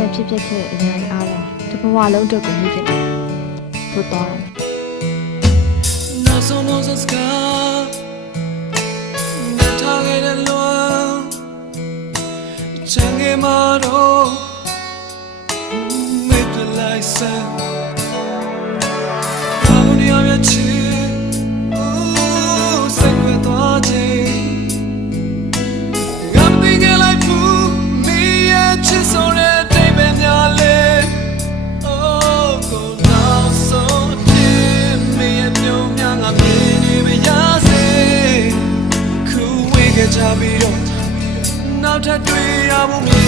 နဲ့ဖြစ်ခဲ့တဲ့အရာတွေအားလုံးဒီဘဝလုံးအတွက်ကိုမြင်ဖြစ်တယ်ဆိုတော့ နောက်ဆုံးစကားမထားခဲ့တဲ့လွန်ချမ်းငယ်မတော့မေတ္တာလိုက်စမ်းဘာလို့နေရမြချစ်စိတ်ဝင်သွားခြင်းငါမသိခဲ့လိုက်ဘူးမင်းရဲ့ချစ်ဆိုတဲ့တိမ်ပဲများလေ ကြပြီးတော့နောက်ထပ်တွေ့ရဖို့